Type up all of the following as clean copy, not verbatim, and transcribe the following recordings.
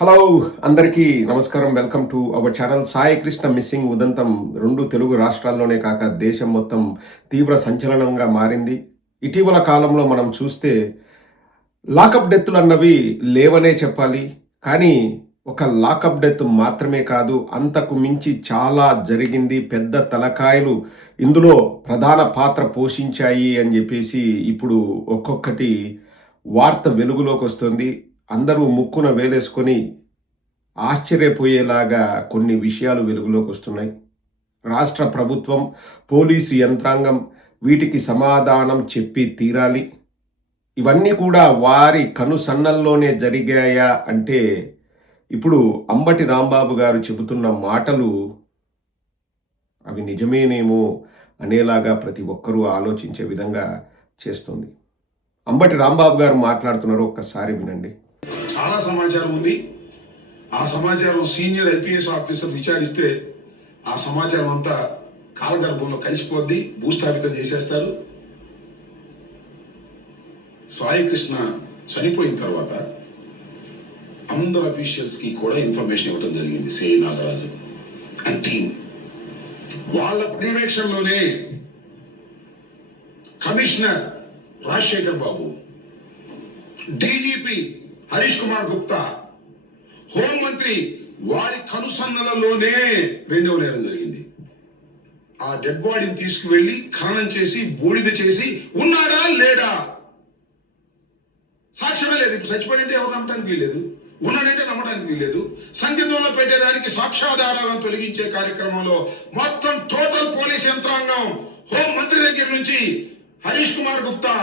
Hello అందరికీ నమస్కారం. Welcome to our channel. Sai Krishna missing ఉదంతం 2 తెలుగు రాష్ట్రాల్లోనే కాక దేశం మొత్తం తీవ్ర సంచలనంగా మారింది. ఇటీవల కాలంలో మనం చూస్తే లాకప్ డెత్తులన్నవి లేవనే చెప్పాలి. కానీ ఒక లాకప్ డెత్ మాత్రమే కాదు, అంతకు మించి చాలా జరిగింది. పెద్ద తలకాయలు ఇందులో ప్రధాన పాత్ర పోషించాయి అని చెప్పేసి ఇప్పుడు ఒక్కొక్కటి వార్త వెలుగులోకొస్తుంది. అందరూ ముక్కున వేలేసుకొని ఆశ్చర్యపోయేలాగా కొన్ని విషయాలు వెలుగులోకి వస్తున్నాయి. రాష్ట్ర ప్రభుత్వం, పోలీసు యంత్రాంగం వీటికి సమాధానం చెప్పి తీరాలి. ఇవన్నీ కూడా వారి కనుసన్నల్లోనే జరిగాయా అంటే ఇప్పుడు అంబటి రాంబాబు గారు చెబుతున్న మాటలు అవి నిజమేనేమో అనేలాగా ప్రతి ఒక్కరూ ఆలోచించే విధంగా చేస్తుంది. అంబటి రాంబాబు గారు మాట్లాడుతున్నారు, ఒక్కసారి వినండి. చాలా సమాచారం ఉంది. ఆ సమాచారం సీనియర్ ఐపీఎస్ ఆఫీసర్ విచారిస్తే ఆ సమాచారం అంతా కాలగర్భంలో కలిసిపోద్ది, భూస్థాపితం చేసేస్తారు. సాయి కృష్ణ చనిపోయిన తర్వాత అందరు అఫీషియల్స్ కి కూడా ఇన్ఫర్మేషన్ ఇవ్వడం జరిగింది. సిఐ నాగరాజు అండ్ టీమ్ వాళ్ళ పర్యవేక్షణలోనే కమిషనర్ రాజశేఖర్ బాబు, డీజీపీ హరీష్ కుమార్ గుప్తా, హోంమంత్రి వారి కనుసన్నలలోనే రెండవ నేరం జరిగింది. ఆ డెడ్ బాడీని తీసుకువెళ్లి ఖననం చేసి బూడిద చేసి ఉన్నాడా లేడా సాక్ష్యమే లేదు. ఇప్పుడు చచ్చిపోయింటే ఎవరు నమ్మటానికి వీల్లేదు, ఉన్నాడంటే నమ్మడానికి వీల్లేదు. సందిగ్ధంలో పెట్టేదానికి సాక్ష్యాధారాలను తొలగించే కార్యక్రమంలో మొత్తం టోటల్ పోలీస్ యంత్రాంగం, హోం మంత్రి దగ్గర నుంచి హరీష్ కుమార్ గుప్తా,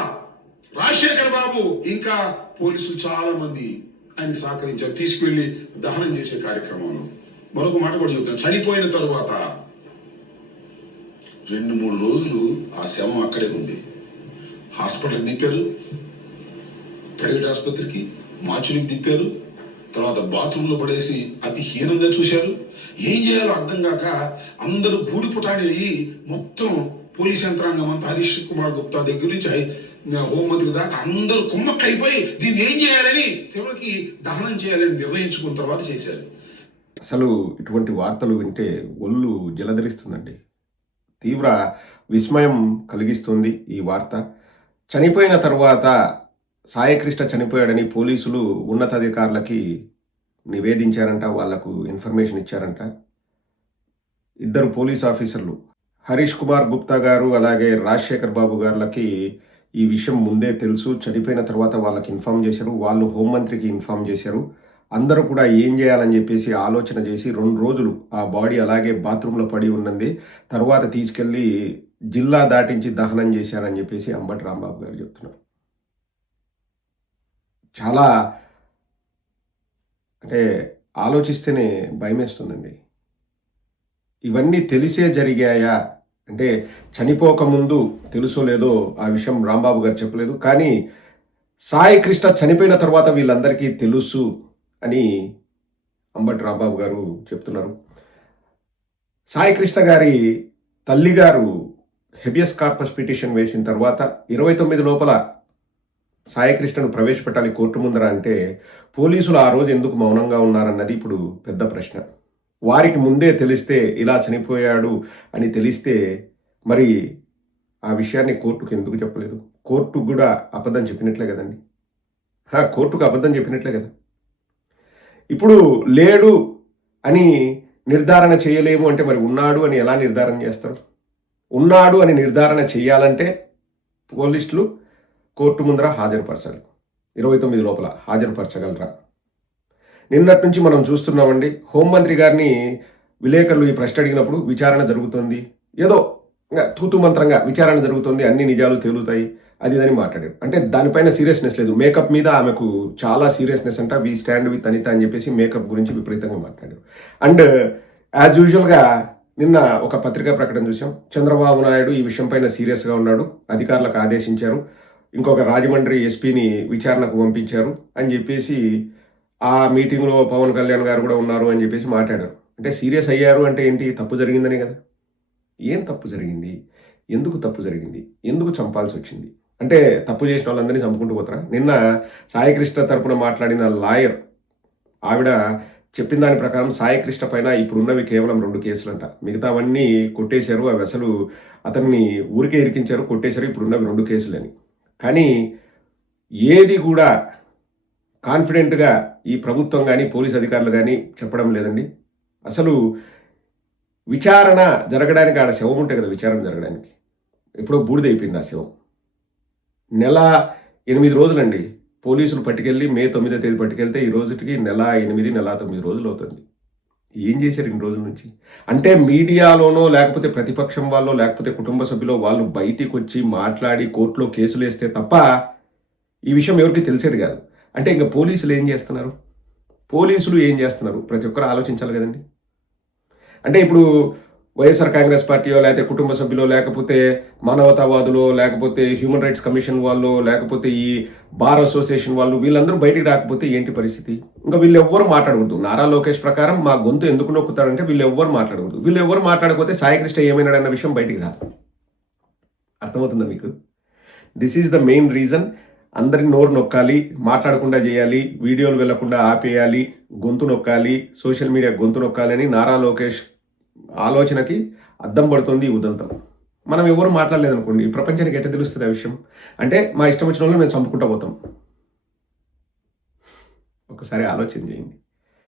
రాజశేఖర్ బాబు ఇంకా పోలీసులు చాలా మంది ఆయన సహకరించారు. తీసుకువెళ్లి దహనం చేసే కార్యక్రమంలో మరొక మాట కూడా చెప్తాను. చనిపోయిన తరువాత 2-3 రోజులు ఆ శవం అక్కడే ఉంది. హాస్పిటల్కి దింపారు, ప్రైవేట్ ఆసుపత్రికి, మార్చురికి దింపారు, తర్వాత బాత్రూంలో పడేసి అతి హీనంగా చూశారు. ఏం చేయాలో అర్థం కాక అందరూ గూడిపుటాడి అయ్యి మొత్తం పోలీస్ యంత్రాంగం అంతా హరీష్ కుమార్ గుప్తా దగ్గర నుంచి హోంమంత్రి దాకా అందరూ కుమ్మక్కైపోయి దీన్ని ఏం చేయాలని చివరికి దహనం చేయాలని నిర్ణయించుకున్న తర్వాత చేశారు. అసలు ఇటువంటి వార్తలు వింటే ఒళ్ళు జలధరిస్తుందండి. తీవ్ర విస్మయం కలిగిస్తుంది ఈ వార్త. చనిపోయిన తర్వాత సాయికృష్ణ చనిపోయాడని పోలీసులు ఉన్నతాధికారులకి నివేదించారంట, వాళ్లకు ఇన్ఫర్మేషన్ ఇచ్చారంట. 2 పోలీస్ ఆఫీసర్లు హరీష్ కుమార్ గుప్తా గారు అలాగే రాజశేఖర్ బాబు గారులకి ఈ విషయం ముందే తెలుసు. చనిపోయిన తర్వాత వాళ్ళకి ఇన్ఫామ్ చేశారు, వాళ్ళు హోంమంత్రికి ఇన్ఫామ్ చేశారు. అందరూ కూడా ఏం చేయాలని చెప్పేసి ఆలోచన చేసి 2 రోజులు ఆ బాడీ అలాగే బాత్రూంలో పడి ఉన్నది. తర్వాత తీసుకెళ్ళి జిల్లా దాటించి దహనం చేశారని చెప్పేసి అంబటి రాంబాబు గారు చెప్తున్నారు. చాలా అంటే ఆలోచిస్తేనే భయమేస్తుందండి. ఇవన్నీ తెలిసే జరిగాయా అంటే చనిపోకముందు తెలుసో లేదో ఆ విషయం రాంబాబు గారు చెప్పలేదు. కానీ సాయి కృష్ణ చనిపోయిన తర్వాత వీళ్ళందరికీ తెలుసు అని అంబటి రాంబాబు గారు చెప్తున్నారు. సాయి కృష్ణ గారి తల్లిగారు హెబియస్ కార్పస్ పిటిషన్ వేసిన తర్వాత 29 లోపల సాయి కృష్ణను ప్రవేశపెట్టాలి కోర్టు ముందర అంటే పోలీసులు ఆ రోజు ఎందుకు మౌనంగా ఉన్నారన్నది ఇప్పుడు పెద్ద ప్రశ్న. వారికి ముందే తెలిస్తే ఇలా చనిపోయాడు అని తెలిస్తే మరి ఆ విషయాన్ని కోర్టుకు ఎందుకు చెప్పలేదు? కోర్టుకు కూడా అబద్ధం చెప్పినట్లే కదండి. కోర్టుకు అబద్ధం చెప్పినట్లే కదా. ఇప్పుడు లేడు అని నిర్ధారణ చేయలేము అంటే మరి ఉన్నాడు అని ఎలా నిర్ధారణ చేస్తారు? ఉన్నాడు అని నిర్ధారణ చేయాలంటే పోలీసులు కోర్టు ముందర హాజరుపరచాలి. 29 లోపల హాజరుపరచగలరా? నిన్నటి నుంచి మనం చూస్తున్నామండి, హోంమంత్రి గారిని విలేకరులు ఈ ప్రశ్న అడిగినప్పుడు విచారణ జరుగుతుంది, ఏదో ఇంకా తూతు మంత్రంగా విచారణ జరుగుతుంది, అన్ని నిజాలు తేలుతాయి, అది ఇదని మాట్లాడారు. అంటే దానిపైన సీరియస్నెస్ లేదు. మేకప్ మీద ఆమెకు చాలా సీరియస్నెస్ అంట. వి స్టాండ్ విత్ అనిత అని చెప్పేసి మేకప్ గురించి విపరీతంగా మాట్లాడారు. అండ్ యాజ్ యూజువల్గా నిన్న ఒక పత్రికా ప్రకటన చూసాం. చంద్రబాబు నాయుడు ఈ విషయం పైన సీరియస్గా ఉన్నాడు, అధికారులకు ఆదేశించారు, ఇంకొక రాజమండ్రి ఎస్పీని విచారణకు పంపించారు అని చెప్పేసి ఆ మీటింగ్లో పవన్ కళ్యాణ్ గారు కూడా ఉన్నారు అని చెప్పేసి మాట్లాడారు. అంటే సీరియస్ అయ్యారు అంటే ఏంటి? తప్పు జరిగిందని కదా. ఏం తప్పు జరిగింది? ఎందుకు తప్పు జరిగింది? ఎందుకు చంపాల్సి వచ్చింది? అంటే తప్పు చేసిన వాళ్ళందరినీ చంపుకుంటూ పోతారా? నిన్న సాయికృష్ణ తరపున మాట్లాడిన లాయర్ ఆవిడ చెప్పిన దాని ప్రకారం సాయికృష్ణ పైన ఇప్పుడున్నవి కేవలం 2 కేసులంట. మిగతావన్నీ కొట్టేశారు. అవి అసలు అతన్ని ఊరికే ఇరికించారు, కొట్టేశారు. ఇప్పుడున్నవి 2 కేసులని. కానీ ఏది కూడా కాన్ఫిడెంట్‌గా ఈ ప్రభుత్వం గాని, పోలీస్ అధికారులు గాని చెప్పడం లేదండి. అసలు విచారణ జరగడానికి ఆడ శవం ఉంటే కదా విచారణ జరగడానికి. ఎప్పుడో బూడిదైపోయింది ఆ శవం. నెల 8 రోజులండి. పోలీసులు పట్టుకెళ్ళి మే 9వ తేదీ పట్టుకెళ్తే ఈ రోజుటికి నెల 8, నెల 9 రోజులు అవుతుంది. ఏం చేశారు ఇన్ని రోజుల నుంచి? అంటే మీడియాలోనో, లేకపోతే ప్రతిపక్షం వాళ్ళో, లేకపోతే కుటుంబ సభ్యులో వాళ్ళు బయటికొచ్చి మాట్లాడి కోర్టులో కేసులేస్తే తప్ప ఈ విషయం ఎవరికీ తెలిసేది కాదు. అంటే ఇంక పోలీసులు ఏం చేస్తున్నారు? పోలీసులు ఏం చేస్తున్నారు? ప్రతి ఒక్కరు ఆలోచించాలి కదండి. అంటే ఇప్పుడు వైఎస్ఆర్ కాంగ్రెస్ పార్టీయో, లేకపోతే కుటుంబ సభ్యులో, లేకపోతే మానవతావాదులో, లేకపోతే హ్యూమన్ రైట్స్ కమిషన్ వాళ్ళు, లేకపోతే ఈ బార్ అసోసియేషన్ వాళ్ళు వీళ్ళందరూ బయటికి రాకపోతే ఏంటి పరిస్థితి? ఇంకా వీళ్ళెవ్వరు మాట్లాడకూడదు. నారా లోకేష్ ప్రకారం మా గొంతు ఎందుకు నొక్కుతారంటే వీళ్ళెవ్వరు మాట్లాడకూడదు. వీళ్ళెవ్వరు మాట్లాడకపోతే సాయికృష్ణ ఏమైనాడన్న విషయం బయటికి రాదు. అర్థమవుతుందా మీకు? This is the main reason. అందరి నోరు నొక్కాలి, మాట్లాడకుండా చేయాలి, వీడియోలు వెళ్లకుండా ఆపేయాలి, గొంతు నొక్కాలి, సోషల్ మీడియా గొంతు నొక్కాలి అని నారా లోకేష్ ఆలోచనకి అద్దం పడుతుంది ఈ ఉదంతం. మనం ఎవరు మాట్లాడలేదనుకోండి, ఈ ప్రపంచానికి ఎట్ట తెలుస్తుంది ఆ విషయం? అంటే మా ఇష్టం వచ్చిన వాళ్ళు మేము చంపుకుంటూ పోతాం. ఒకసారి ఆలోచన చేయండి.